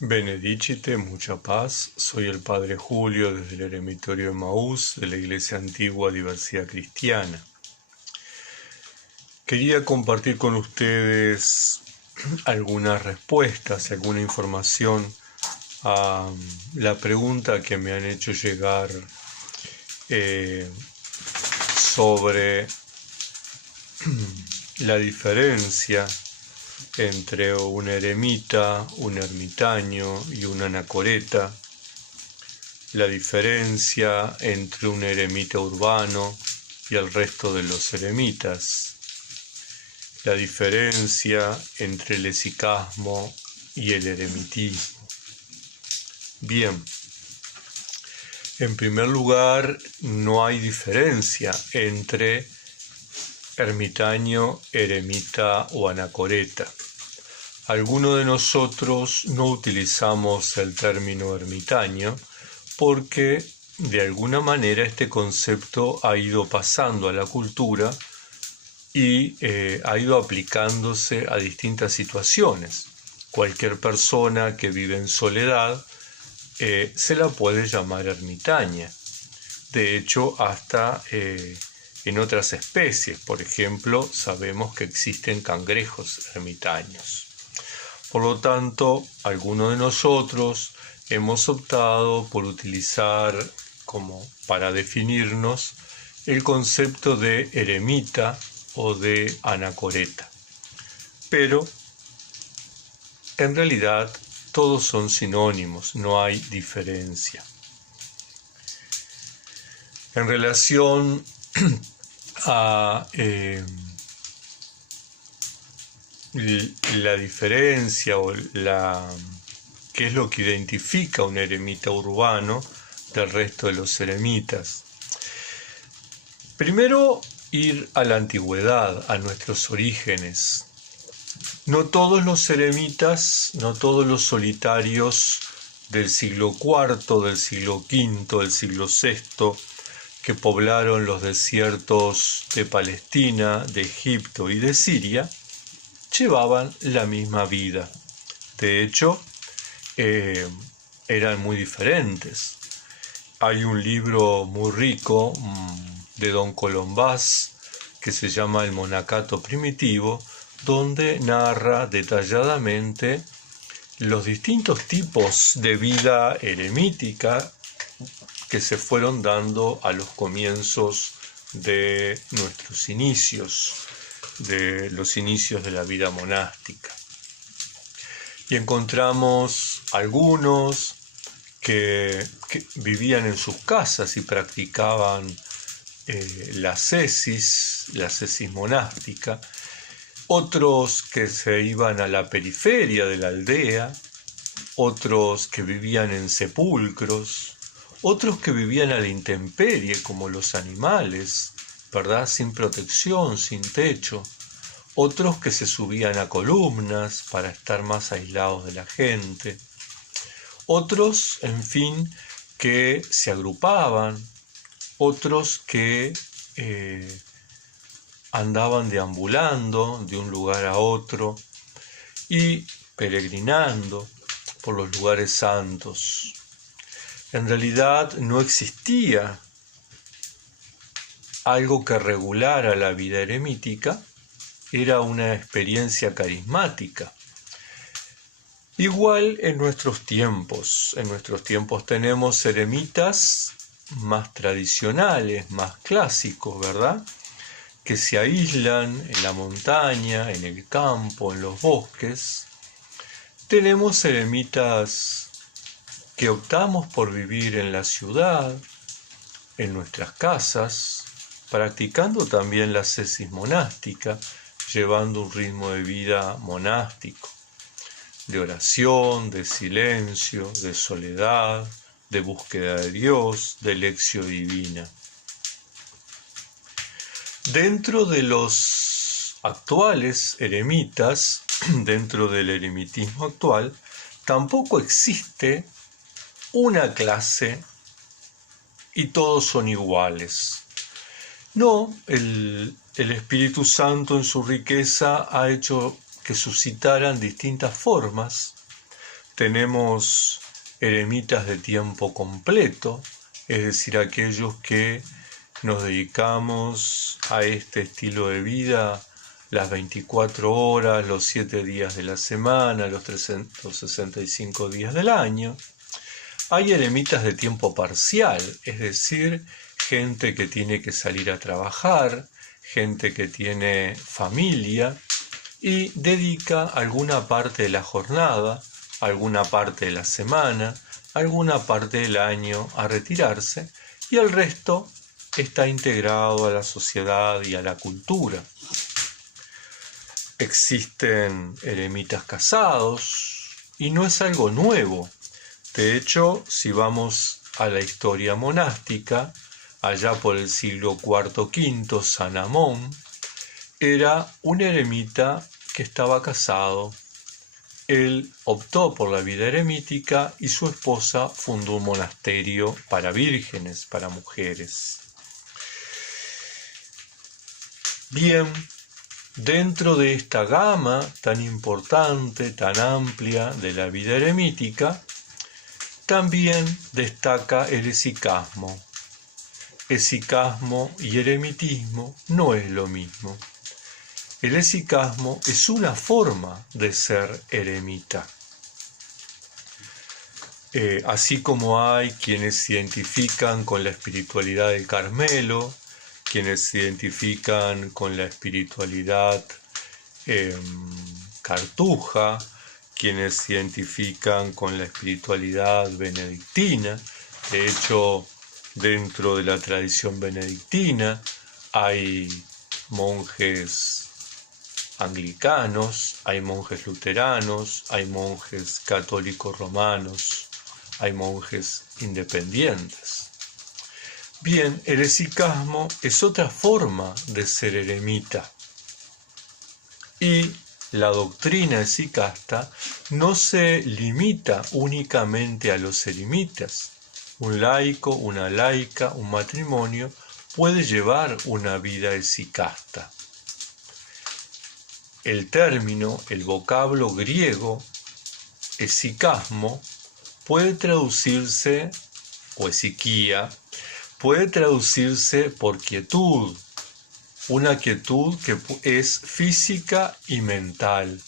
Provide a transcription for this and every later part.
Benedicite, mucha paz. Soy el Padre Julio desde el Eremitorio Emaús de la Iglesia Antigua Diversidad Cristiana. Quería compartir con ustedes algunas respuestas, alguna información a la pregunta que me han hecho llegar sobre la diferencia entre un eremita, un ermitaño y un anacoreta, la diferencia entre un eremita urbano y el resto de los eremitas, la diferencia entre el esicasmo y el eremitismo. Bien, en primer lugar, no hay diferencia entre ermitaño, eremita o anacoreta. Algunos de nosotros no utilizamos el término ermitaño porque de alguna manera este concepto ha ido pasando a la cultura y ha ido aplicándose a distintas situaciones. Cualquier persona que vive en soledad se la puede llamar ermitaña. De hecho, hasta en otras especies, por ejemplo, sabemos que existen cangrejos ermitaños. Por lo tanto, algunos de nosotros hemos optado por utilizar para definirnos el concepto de eremita o de anacoreta. Pero, en realidad, todos son sinónimos, no hay diferencia. En relación a la diferencia o qué es lo que identifica un eremita urbano del resto de los eremitas. Primero, ir a la antigüedad, a nuestros orígenes. No todos los eremitas, no todos los solitarios del siglo IV, del siglo V, del siglo VI, que poblaron los desiertos de Palestina, de Egipto y de Siria, llevaban la misma vida. De hecho, eran muy diferentes. Hay un libro muy rico de Don Colombás que se llama El Monacato Primitivo, donde narra detalladamente los distintos tipos de vida eremítica que se fueron dando a los comienzos de nuestros inicios, de los inicios de la vida monástica. Y encontramos algunos que vivían en sus casas y practicaban la ascesis monástica, otros que se iban a la periferia de la aldea, otros que vivían en sepulcros, otros que vivían a la intemperie, como los animales, ¿verdad? Sin protección, sin techo. Otros que se subían a columnas para estar más aislados de la gente. Otros, en fin, que se agrupaban. Otros que andaban deambulando de un lugar a otro y peregrinando por los lugares santos. En realidad no existía algo que regulara la vida eremítica, era una experiencia carismática. Igual en nuestros tiempos tenemos eremitas más tradicionales, más clásicos, ¿verdad? Que se aíslan en la montaña, en el campo, en los bosques. Tenemos eremitas que optamos por vivir en la ciudad, en nuestras casas, practicando también la ascesis monástica, llevando un ritmo de vida monástico, de oración, de silencio, de soledad, de búsqueda de Dios, de lección divina. Dentro de los actuales eremitas, dentro del eremitismo actual, tampoco existe una clase y todos son iguales. No, el Espíritu Santo en su riqueza ha hecho que suscitaran distintas formas, Tenemos eremitas de tiempo completo, es decir, aquellos que nos dedicamos a este estilo de vida las 24 horas, los 7 días de la semana, los 365 días del año. Hay eremitas de tiempo parcial, es decir, gente que tiene que salir a trabajar, gente que tiene familia y dedica alguna parte de la jornada, alguna parte de la semana, alguna parte del año a retirarse y el resto está integrado a la sociedad y a la cultura. Existen eremitas casados y no es algo nuevo. De hecho, si vamos a la historia monástica, allá por el siglo IV-V, San Amón era un eremita que estaba casado. Él optó por la vida eremítica y su esposa fundó un monasterio para vírgenes, para mujeres. Bien, dentro de esta gama tan importante, tan amplia de la vida eremítica, también destaca el esicasmo. Esicasmo y eremitismo no es lo mismo. El esicasmo es una forma de ser eremita. Así como hay quienes se identifican con la espiritualidad del Carmelo, quienes se identifican con la espiritualidad cartuja, quienes se identifican con la espiritualidad benedictina. De hecho, dentro de la tradición benedictina hay monjes anglicanos, hay monjes luteranos, hay monjes católicos romanos, hay monjes independientes. Bien, el esicasmo es otra forma de ser eremita. Y la doctrina esicasta no se limita únicamente a los eremitas. Un laico, una laica, un matrimonio puede llevar una vida esicasta. El término, el vocablo griego esicasmo puede traducirse, o esiquía, puede traducirse por quietud, una quietud que es física y mental.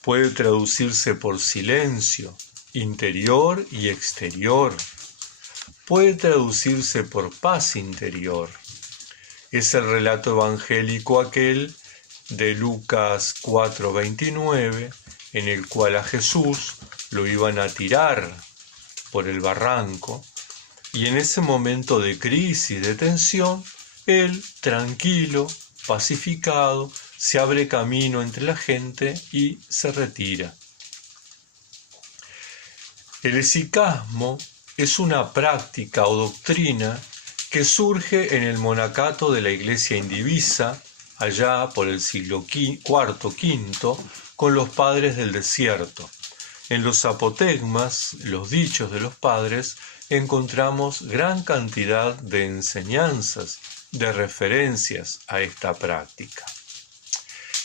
Puede traducirse por silencio, interior y exterior. Puede traducirse por paz interior. Es el relato evangélico aquel de Lucas 4:29, en el cual a Jesús lo iban a tirar por el barranco, y en ese momento de crisis, de tensión, él, tranquilo, pacificado, se abre camino entre la gente y se retira. El esicasmo es una práctica o doctrina que surge en el monacato de la Iglesia indivisa, allá por el siglo IV-V, con los padres del desierto. En los apotegmas, los dichos de los padres, encontramos gran cantidad de enseñanzas, de referencias a esta práctica.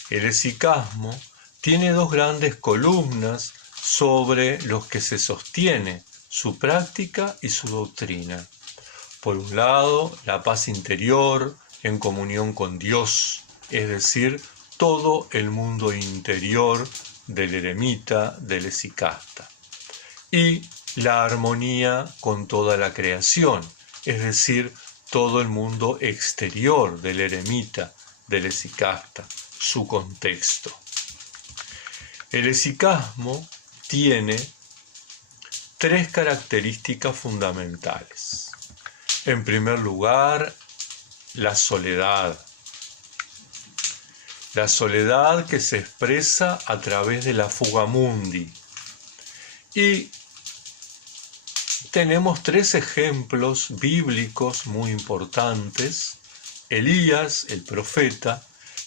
El esicasmo tiene dos grandes columnas sobre los que se sostiene su práctica y su doctrina. Por un lado, la paz interior en comunión con Dios, es decir, todo el mundo interior del eremita, del esicasta. Y la armonía con toda la creación, es decir, todo el mundo exterior del eremita, del esicasta, su contexto. El esicasmo tiene tres características fundamentales. En primer lugar, la soledad. La soledad que se expresa a través de la fuga mundi. Y tenemos tres ejemplos bíblicos muy importantes. Elías, el profeta,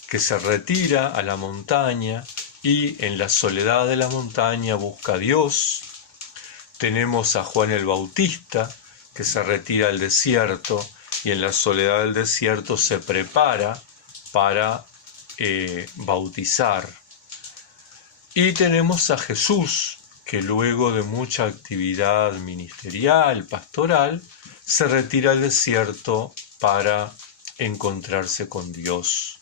que se retira a la montaña y en la soledad de la montaña busca a Dios. Tenemos a Juan el Bautista, que se retira al desierto y en la soledad del desierto se prepara para bautizar. Y tenemos a Jesús, que luego de mucha actividad ministerial, pastoral, se retira al desierto para encontrarse con Dios.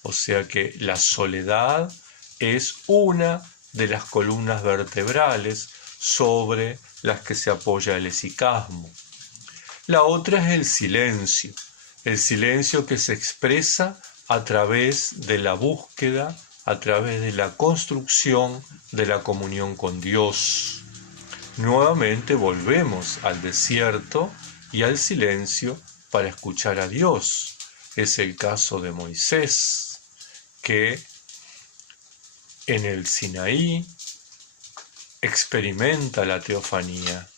O sea que la soledad es una de las columnas vertebrales sobre las que se apoya el esicasmo. La otra es el silencio que se expresa a través de la búsqueda, a través de la construcción de la comunión con Dios. Nuevamente volvemos al desierto y al silencio para escuchar a Dios. Es el caso de Moisés, que en el Sinaí experimenta la teofanía.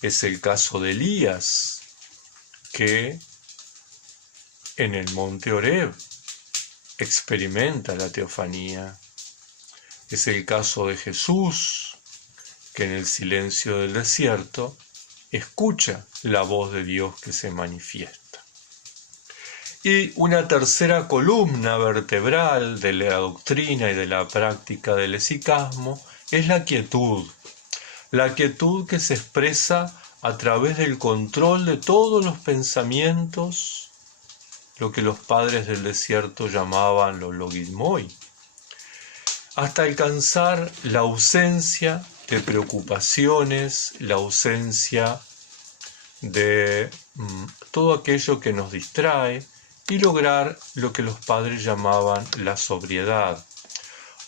Es el caso de Elías, que en el monte Horeb experimenta la teofanía. Es el caso de Jesús, que en el silencio del desierto escucha la voz de Dios que se manifiesta. Y una tercera columna vertebral de la doctrina y de la práctica del esicasmo es la quietud que se expresa a través del control de todos los pensamientos, lo que los padres del desierto llamaban los logizmoi, hasta alcanzar la ausencia de preocupaciones, la ausencia de todo aquello que nos distrae y lograr lo que los padres llamaban la sobriedad,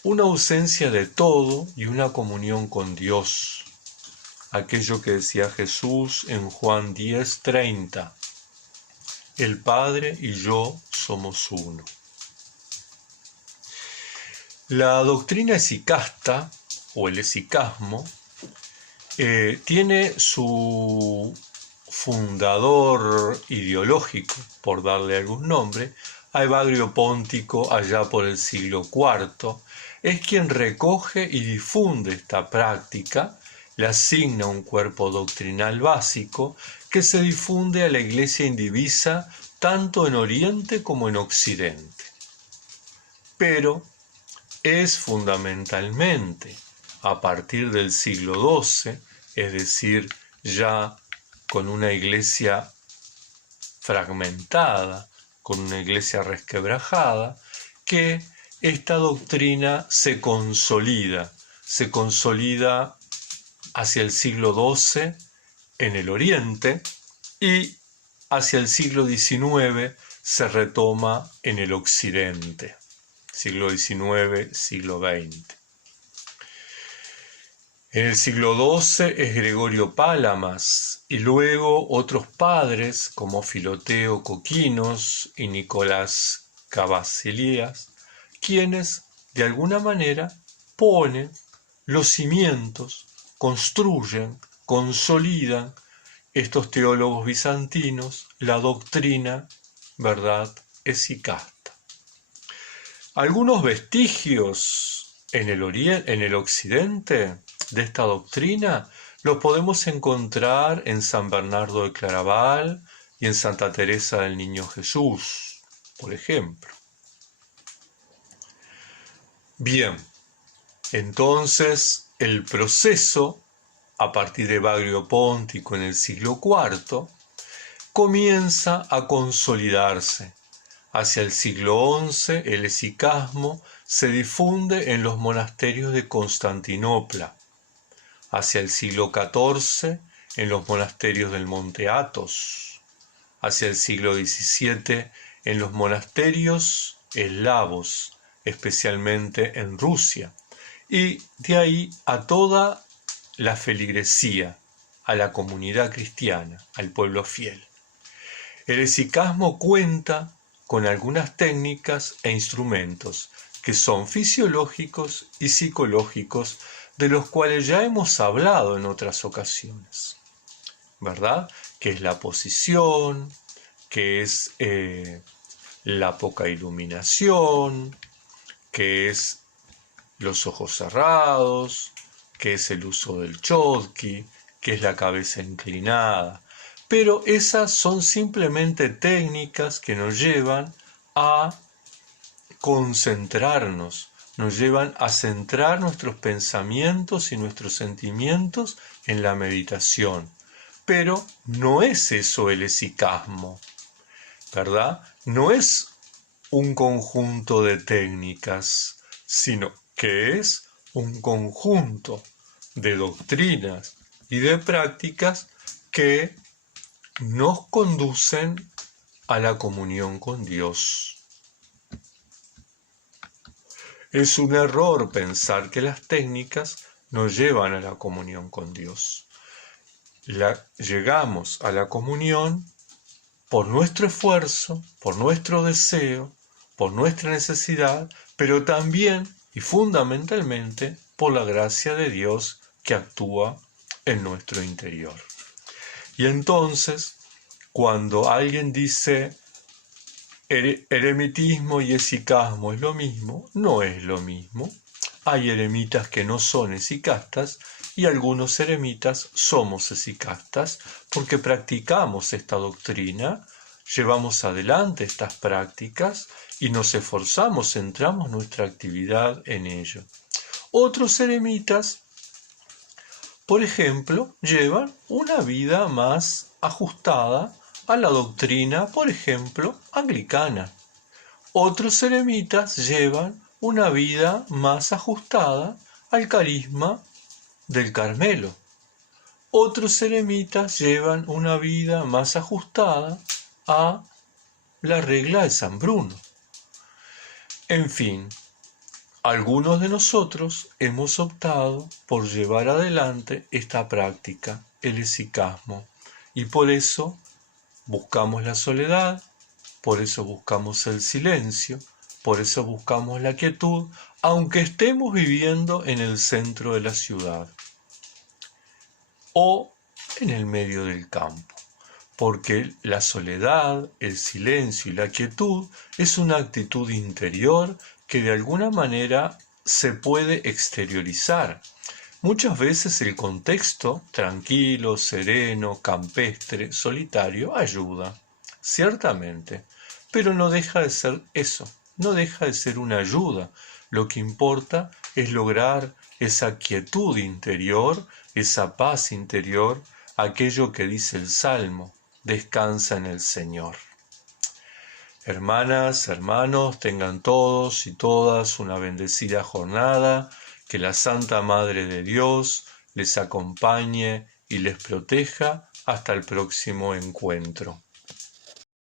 una ausencia de todo y una comunión con Dios. Aquello que decía Jesús en Juan 10:30, el Padre y yo somos uno. La doctrina esicasta, o el esicasmo, tiene su fundador ideológico, por darle algún nombre, a Evagrio Póntico allá por el siglo IV. Es quien recoge y difunde esta práctica, le asigna un cuerpo doctrinal básico que se difunde a la Iglesia indivisa tanto en Oriente como en Occidente. Pero es fundamentalmente a partir del siglo XII, es decir, ya con una Iglesia fragmentada, con una Iglesia resquebrajada, que esta doctrina se consolida hacia el siglo XII en el Oriente y hacia el siglo XIX se retoma en el Occidente, siglo XIX, siglo XX. En el siglo XII es Gregorio Pálamas y luego otros padres como Filoteo Coquinos y Nicolás Cavazelias, quienes de alguna manera ponen los cimientos, construyen, consolidan estos teólogos bizantinos la doctrina, verdad, esicasta. Algunos vestigios en el occidente de esta doctrina los podemos encontrar en San Bernardo de Claraval y en Santa Teresa del Niño Jesús, por ejemplo. Bien, entonces el proceso, a partir de Evagrio Póntico en el siglo IV, comienza a consolidarse. Hacia el siglo XI el esicasmo se difunde en los monasterios de Constantinopla. Hacia el siglo XIV en los monasterios del Monte Athos. Hacia el siglo XVII en los monasterios eslavos, especialmente en Rusia. Y de ahí a toda la feligresía, a la comunidad cristiana, al pueblo fiel. El esicasmo cuenta con algunas técnicas e instrumentos que son fisiológicos y psicológicos, de los cuales ya hemos hablado en otras ocasiones, ¿verdad? Que es la posición, que es la poca iluminación, que es los ojos cerrados, que es el uso del chodki, que es la cabeza inclinada. Pero esas son simplemente técnicas que nos llevan a concentrarnos, nos llevan a centrar nuestros pensamientos y nuestros sentimientos en la meditación. Pero no es eso el hesychasmo, ¿verdad? No es un conjunto de técnicas, sino que es un conjunto de doctrinas y de prácticas que nos conducen a la comunión con Dios. Es un error pensar que las técnicas nos llevan a la comunión con Dios. Llegamos a la comunión por nuestro esfuerzo, por nuestro deseo, por nuestra necesidad, pero también y fundamentalmente por la gracia de Dios que actúa en nuestro interior. Y entonces, cuando alguien dice eremitismo y hesychasmo es lo mismo, no es lo mismo. Hay eremitas que no son hesychastas y algunos eremitas somos hesychastas porque practicamos esta doctrina, llevamos adelante estas prácticas y nos esforzamos, centramos nuestra actividad en ello. Otros eremitas, por ejemplo, llevan una vida más ajustada a la doctrina, por ejemplo, anglicana. Otros eremitas llevan una vida más ajustada al carisma del Carmelo. Otros eremitas llevan una vida más ajustada a la regla de San Bruno. En fin, algunos de nosotros hemos optado por llevar adelante esta práctica, el hesychasmo, y por eso buscamos la soledad, por eso buscamos el silencio, por eso buscamos la quietud, aunque estemos viviendo en el centro de la ciudad o en el medio del campo, porque la soledad, el silencio y la quietud es una actitud interior que de alguna manera se puede exteriorizar. Muchas veces el contexto tranquilo, sereno, campestre, solitario ayuda, ciertamente, pero no deja de ser eso, no deja de ser una ayuda. Lo que importa es lograr esa quietud interior, esa paz interior, aquello que dice el Salmo, descansa en el Señor. Hermanas, hermanos, tengan todos y todas una bendecida jornada, que la Santa Madre de Dios les acompañe y les proteja hasta el próximo encuentro.